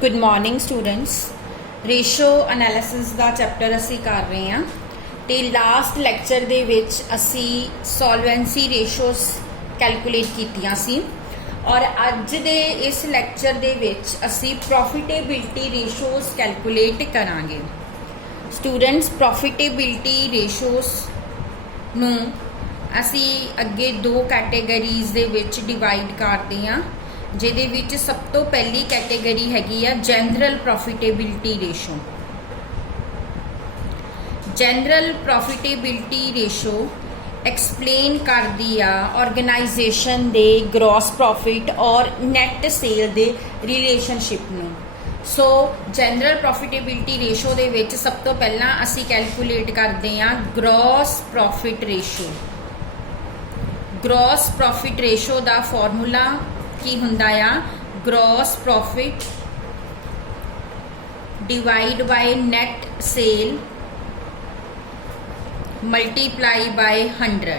Good morning students. Ratio analysis का chapter असी कर रहे हैं तो लास्ट लैक्चर दे विच असी सॉल्वेंसी रेशोस कैलकुलेट कीतियां सी और अज दे इस लैक्चर दे विच असी प्रॉफिटेबिलिटी रेशोस कैलकुलेट करांगे। स्टूडेंट्स प्रॉफिटेबिलिटी रेशोस नूं असी अगे दो कैटेगरीज दे विच डिवाइड करते हैं, जिहदे विच सब तो पहली कैटेगरी हैगी आ general profitability ratio. General profitability ratio explain करदी आ ऑर्गेनाइजेशन दे ग्रॉस प्रॉफिट और नैट सेल दे रिलेशनशिप नूं। सो जनरल प्रॉफिटेबिलिटी रेशो दे विच सब तो पहला असी कैलकुलेट करते हैं gross profit ratio. Gross profit ratio का फॉर्मूला की हुंदा आ gross profit divide by net sale multiply by 100।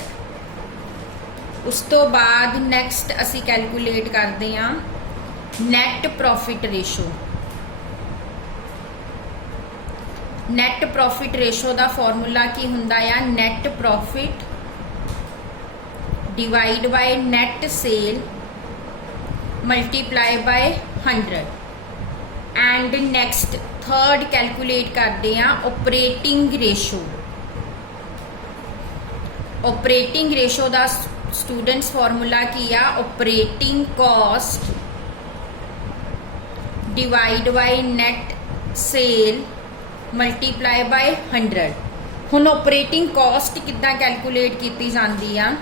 उस तो बाद नैक्सट असी कैलकुलेट करते हैं net profit ratio. Net profit ratio का फॉर्मूला की हुंदा आ net profit divide by net sale multiply by 100। And next third calculate करते हैं ऑपरेटिंग रेशो। ऑपरेटिंग रेशो का स्टूडेंट्स फॉर्मूला की आ operating cost divide by net sale multiply by 100। हुण ऑपरेटिंग कॉस्ट किद्दां कैलकुलेट की जाती है?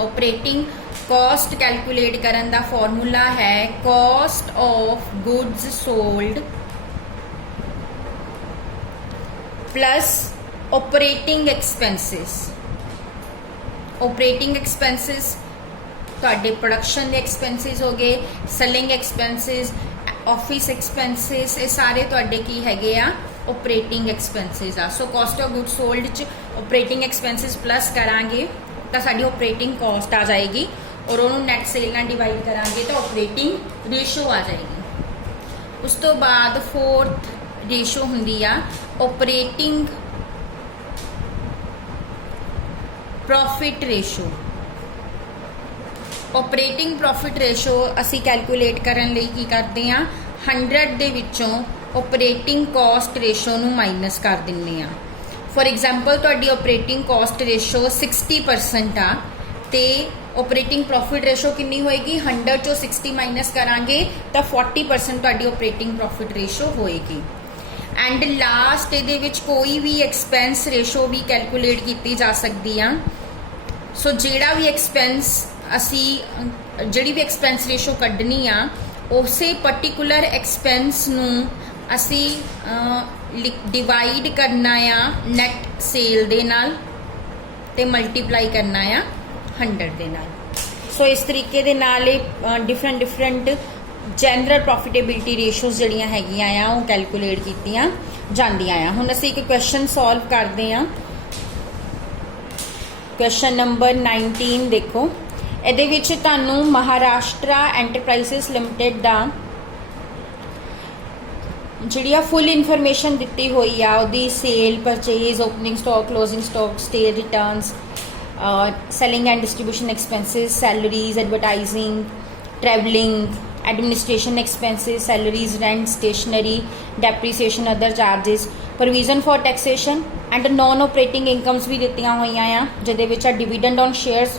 ऑपरेटिंग कॉस्ट कैलकुलेट करन दा फॉर्मूला है cost of goods sold plus operating expenses. Operating expenses तुहाडे प्रोडक्शन दे एक्सपेंसिस हो गए, सेलिंग एक्सपेंसिस, ऑफिस एक्सपेंसिस, ये सारे तुहाडे की हैगे आ ऑपरेटिंग एक्सपेंसिस आ। So cost of goods sold च ऑपरेटिंग एक्सपेंसिस प्लस करांगे तो साडी ऑपरेटिंग कॉस्ट आ जाएगी और उन्होंने नैट सेल नाल डिवाइड करांगे तो ऑपरेटिंग रेशो आ जाएगी। उस तो बाद फोर्थ रेशो हुंदी आ operating profit ratio. Operating profit ratio असी कैलकुलेट करन लई की करते हैं 100 दे विचों ऑपरेटिंग कॉस्ट रेशो नूं माइनस कर दिंदे आ। फॉर एग्जाम्पल तुहाडी ऑपरेटिंग कॉस्ट रेशो 60% आ ते ऑपरेटिंग प्रॉफिट रेशो कितनी होएगी? 100 चो 60 माइनस करांगे तो 40% तुहाडी ऑपरेटिंग प्रॉफिट रेशो होएगी। एंड लास्ट ये विच कोई भी एक्सपेंस रेशो भी कैलकुलेट की जा सकती है। सो जिहड़ा भी एक्सपेंस असी जिहड़ी भी एक्सपेंस रेशो कड्ढनी आ उसे पर्टिकुलर एक्सपेंस नूं असी डिवाइड करना आ नैट सेल दे नाल ते मल्टीप्लाई करना आ 100 दे नाल। सो इस तरीके दे नाल डिफरेंट जनरल प्रॉफिटेबिलिटी रेशोज जिहड़ियां हैगियां आ वो कैलकुलेट कीतियां जांदियां आ। हुण असीं एक क्वेश्चन सॉल्व करते हैं। क्वेश्चन नंबर 19 देखो, ਇਹਦੇ ਵਿੱਚ ਤੁਹਾਨੂੰ महाराष्ट्र एंटरप्राइजेस लिमिटेड ਦਾ ਜਿਹੜੀ ਆ फुल इन्फॉर्मेशन ਦਿੱਤੀ ਹੋਈ ਆ ਉਹਦੀ sale purchase opening stock closing stock stay returns selling and distribution expenses salaries advertising travelling administration expenses salaries rent stationery depreciation other charges provision for taxation and non operating incomes भी दित्तियां होईयां आ जिहदे विच आ dividend on shares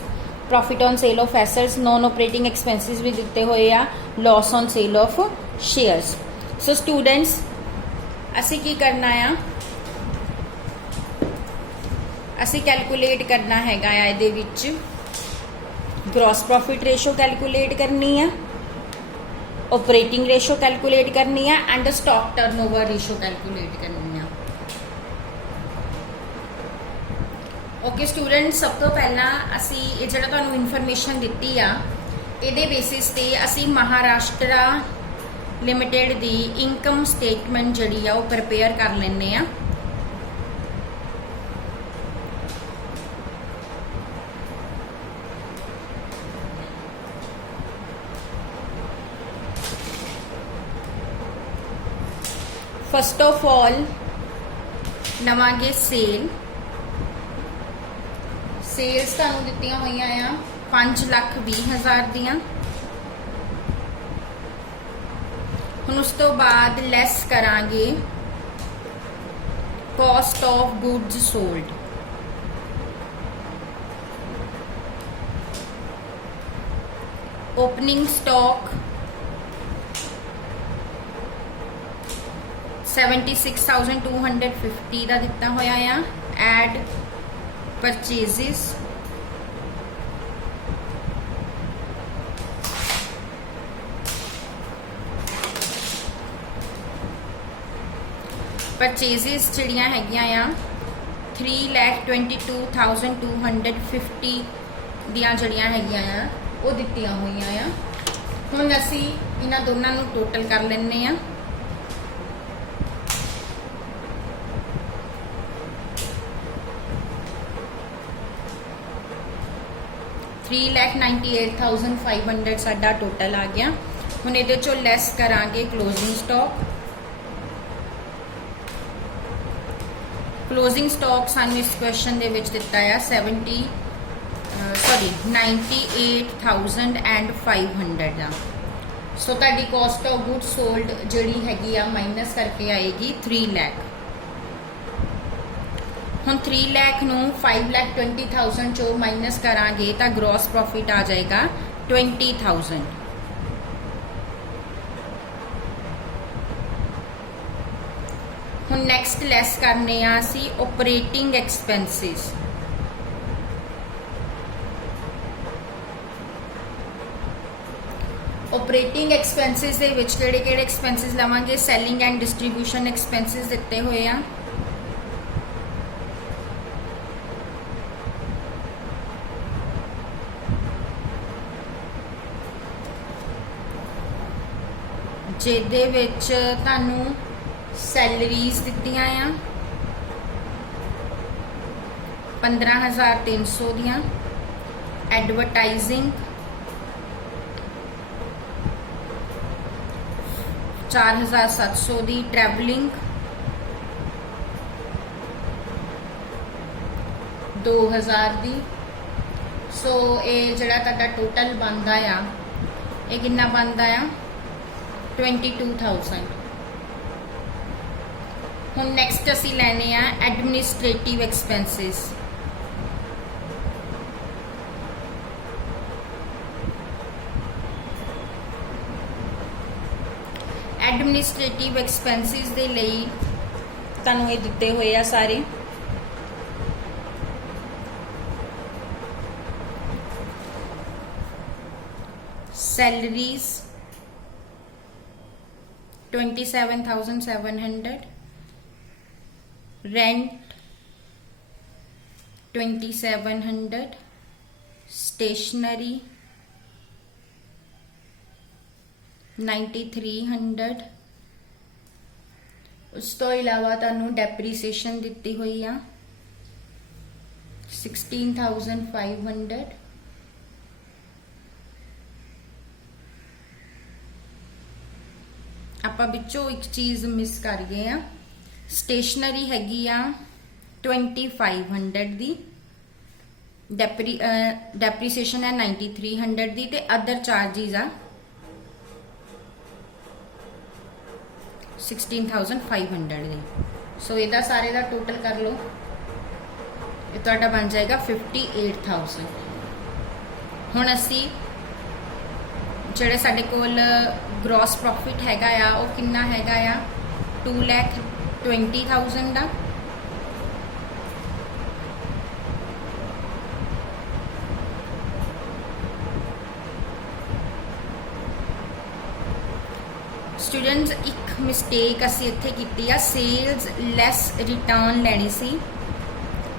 profit on sale of assets non operating expenses भी दिते हुए आ loss on sale of shares. So students असी की करना आ असी कैलकुलेट करना हैगा आ इहदे विच ग्रॉस प्रॉफिट रेशो कैलकुलेट करनी है, ऑपरेटिंग रेशो कैलकुलेट करनी है and stock turnover ratio calculate करनी है। ओके स्टूडेंट सब तो पहला असी ये जिहड़ा तुहानूं इन्फॉर्मेशन दित्ती आ इहदे बेसिस ते असी महाराष्ट्र लिमिटेड दी इनकम स्टेटमेंट जिहड़ी आ वो प्रिपेयर कर लैंदे आ। फस्ट ऑफ ऑल लवांगे सेल्स तुहानूं दित्तियां होईयां आ 5,20,000 दियां। हुण उस तो बाद लैस करांगे cost of goods sold. Opening stock 76,250 का दिता होया आ। एड परचेजेस जड़ियाँ हैगियां आ 3,22,250 दियां जड़ियाँ हैगियां आ वो दित्तियां होईयां आ। हुण असी इन्हां दोनां नूं टोटल कर लैंदे आ। $3,98,500 साडा टोटल आ गया। हुण इहदे चों लैस करांगे क्लोजिंग स्टॉक। क्लोजिंग स्टॉक सानू इस क्वेश्चन दे विच दिता है 98,500 का। सो तुहाडी कॉस्ट ऑफ गुड्स सोल्ड जिहड़ी हैगी आ माइनस करके आएगी 3 लाख। हम 3 लाख नूं 5,20,000 चो माइनस करांगे तो ग्रॉस प्रॉफिट आ जाएगा 20,000। हम नैक्सट लैस करने असी ऑपरेटिंग एक्सपेंसिस। ऑपरेटिंग एक्सपेंसिस दे विच किहड़े-किहड़े एक्सपेंसिस लवांगे? सैलिंग एंड डिस्ट्रीब्यूशन एक्सपेंसिस दिते हुए आ। जिहदे विच तुहानू सैलरीज दित्तियां आ 15,300 दियां। एडवरटाइजिंग 4,700 दी। ट्रैवलिंग 2,000 दी। सो ये जिहड़ा तुहाडा टोटल बनदा आ ये किन्ना बनदा आ 22,000। हुण नैक्सट असी लैने आ एडमिनिस्ट्रेटिव एक्सपेंसिस। एडमिनिस्ट्रेटिव एक्सपेंसिस दे लई तुहानू ये दिते हुए आ सारे। सैलरीज 27,700। रेंट 2,700। स्टेशनरी 9,300। उस तो इलावा तुहानू डेप्रीसीएशन दिती हुई आ 16,500। आपां विचों एक चीज़ मिस कर गए आ। स्टेशनरी हैगी आ 2,500 दी। डेप्रीसीएशन है 9,300 दी ते अदर चार्जिज आ 16,500 दी। सो इहदा सारे दा टोटल कर लो, ये तुहाडा बन जाएगा 58,000। हुण असी जिहड़े साडे कोल ग्रॉस प्रॉफिट हैगा आ वो किन्ना हैगा आ 2,20,000 दा। स्टूडेंट्स एक मिसटेक असी इत्थे कीती आ, सेल्स लैस रिटर्न लैनी सी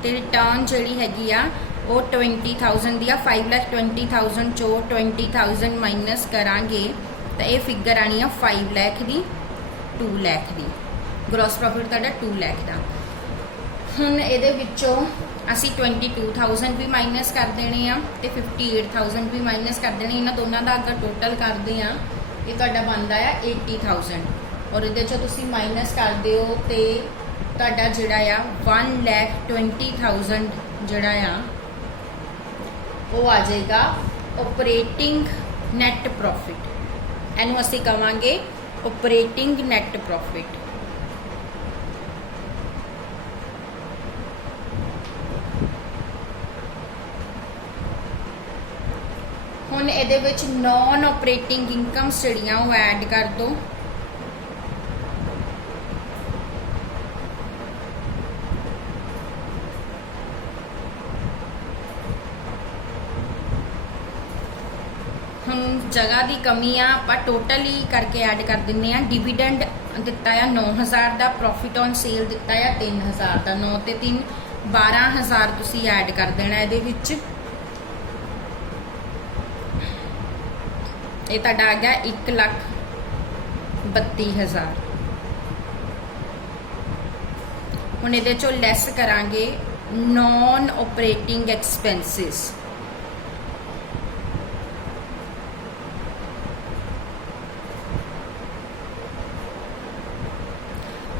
ते रिटर्न जिहड़ी हैगी आ वो 20,000 दी आ। 5,20,000 चो 20,000 माइनस करांगे तो ये फिगर आनी आ 5 लाख दी 2 लाख दी। ग्रॉस प्रॉफिट तुहाडा 2 लाख दा। हुण इहदे विचों असी 22,000 भी माइनस कर देने आ ते 58,000 भी माइनस कर देने। इन्हां दोनों का अगर टोटल करते हैं ये तुहाडा बनदा आ 80,000। और ये तुसी माइनस करते हो तो तुहाडा जिहड़ा आ 1,20,000 जिहड़ा आ वो आ जाएगा ऑपरेटिंग नैट प्रॉफिट। इनू असी कहांगे ऑपरेटिंग नैट प्रॉफिट। हुण इहदे विच नॉन ऑपरेटिंग इनकम्स जिहड़ियां वो ऐड कर दो। जगह की कमी आप टोटल ही करके ऐड कर दें। डिविडेंड दिता है 9,000 का, प्रॉफिट ऑन सेल दिता है 3,000 का, 9 ते 3 12,000 तुसी ऐड कर देना। ये तुहाडा आ गया 1,32,000। हुण इहदे चों लैस करांगे non operating expenses.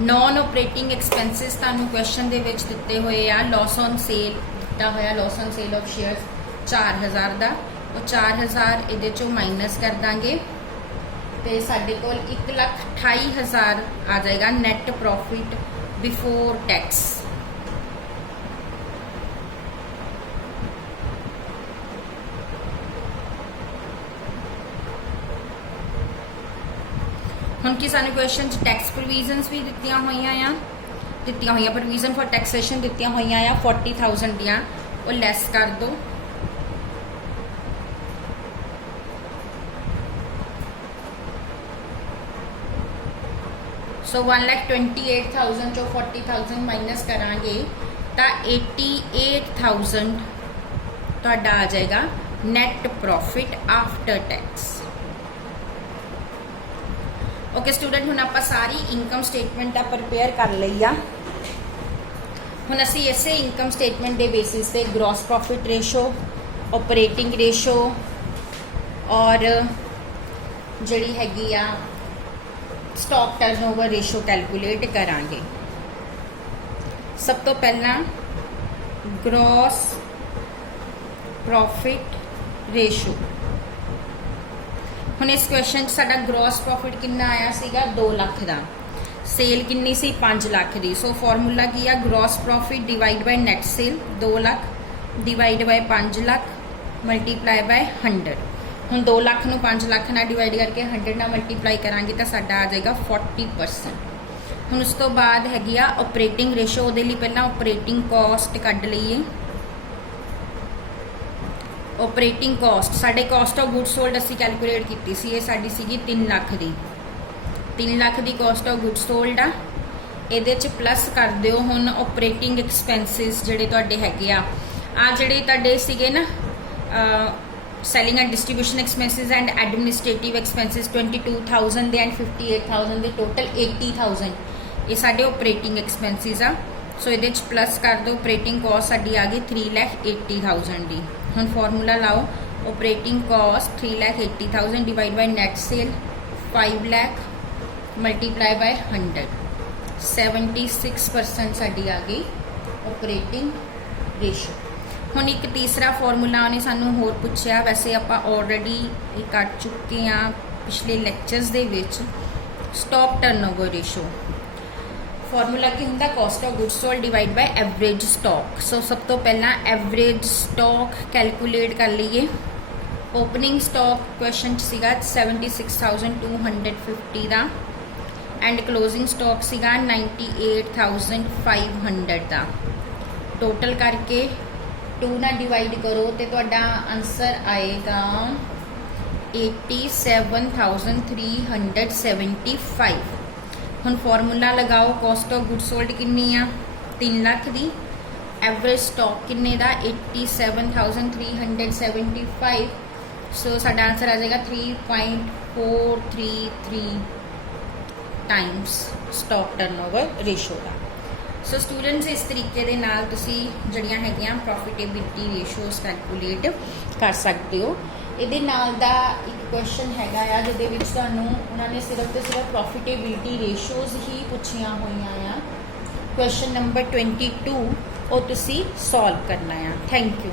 Non operating expenses तुहानूं क्वेश्चन दे विच दिते हुए आ। लॉस ऑन सेल दिता होया, loss on sale of shares 4,000 का, वो 4,000 इहदे चों माइनस कर देंगे तो साडे कोल 1,28,000 आ जाएगा नैट प्रॉफिट बिफोर टैक्स। हुण कि सानूं क्वेश्चन टैक्स प्रोविजनस भी दित्तियां होईयां प्रोविजन फॉर टैक्सेशन दित्तियां होईयां 40,000 दियां, वो लैस कर दो। सो 1,28,000 चो 40,000 माइनस करांगे तो 88,000 तुहाडा आ जाएगा net profit after tax. Okay student, हुण आपां सारी इनकम स्टेटमेंट प्रिपेयर कर लई आ। हुण असीं इसे इनकम स्टेटमेंट के बेसिस पे gross profit ratio, operating ratio और जिहड़ी हैगी आ स्टॉक टर्नओवर रेशो कैलकुलेट करांगे। सब तो पहला ग्रॉस प्रॉफिट रेशो। हुण इस क्वेश्चन साडा ग्रॉस प्रॉफिट कितना आया सीगा 2 लाख का, सेल कितनी सी 5 लाख की। सो फॉर्मूला की है gross profit divide by net cell 2 lakh divide by 5 lakh multiply by 100। हुण 2 लाख नूं 5 लाख ना डिवाइड करके 100 ना मल्टीप्लाई करांगे तो साडा आ जाएगा 40%। हुण उस तो बाद हैगी आ ऑपरेटिंग रेशो। उहदे लई पहलां ऑपरेटिंग कॉस्ट कढ लईए। ऑपरेटिंग कॉस्ट साडे कॉस्ट ऑफ गुड्स सोल्ड असी कैलकुलेट की सी, ये साडी सीगी 3 लाख की। 3 लाख की कॉस्ट ऑफ गुड्स सोल्ड आ। इहदे च प्लस कर दिओ हुण ऑपरेटिंग एक्सपेंसिस जिहड़े तुहाडे हैगे आ जिहड़े तुहाडे सीगे ना selling and distribution expenses and administrative expenses 22,000 they and 58,000 they total 80,000 ये साडे ऑपरेटिंग एक्सपेंसिस आ। सो इहदे च प्लस कर दो ऑपरेटिंग कॉस्ट साडी आ गई 3,80,000 दी। हुण फॉर्मूला लाओ operating cost 3,80,000 divide by net cell 5 lakh multiply by 100 76% साडी आ गई ऑपरेटिंग रेशो। हुण एक तीसरा फॉर्मूला उन्हें सानू होर पुछया, वैसे आपां ऑलरेडी कर चुके हैं पिछले लैक्चरस दे विच। स्टॉक टर्नओवर रेशो फॉर्मूला की हुंदा cost of goods sold divide by average stock. So सब तो पहला एवरेज स्टॉक कैलकुलेट कर लीए। ओपनिंग स्टॉक क्वेश्चन सीगा 76,250 का एंड क्लोजिंग स्टॉक सीगा 98,500 का। टोटल करके 2 ना डिवाइड करो तो तुहाडा आंसर आएगा 87,375। हुण फॉर्मूला लगाओ कॉस्ट ऑफ गुड्स सोल्ड कितनी आ 3 लाख की, एवरेज स्टॉक किन्ने दा 87,375। सो साडा आंसर आ जाएगा 3.433 टाइम्स स्टॉक टर्नओवर रेशो का। सो स्टूडेंट्स इस तरीके दे नाल तुसी जड़ियां हैगियां प्रॉफिटेबिलिटी रेशोस कैलकुलेट कर सकते हो। ਇਹਦੇ ਨਾਲ ਦਾ ਇੱਕ ਕੁਐਸਚਨ ਹੈਗਾ ਆ ਜਿਹਦੇ ਵਿੱਚ ਤੁਹਾਨੂੰ ਉਹਨਾਂ ਨੇ ਸਿਰਫ ਤੇ ਸਿਰਫ ਪ੍ਰੋਫਿਟੇਬਿਲਿਟੀ ਰੇਸ਼ੋਜ਼ ਹੀ ਪੁੱਛੀਆਂ ਹੋਈਆਂ ਆ। ਕੁਐਸਚਨ ਨੰਬਰ 22 ਉਹ ਤੁਸੀਂ ਸੋਲਵ ਕਰਨਾ ਆ। Thank you.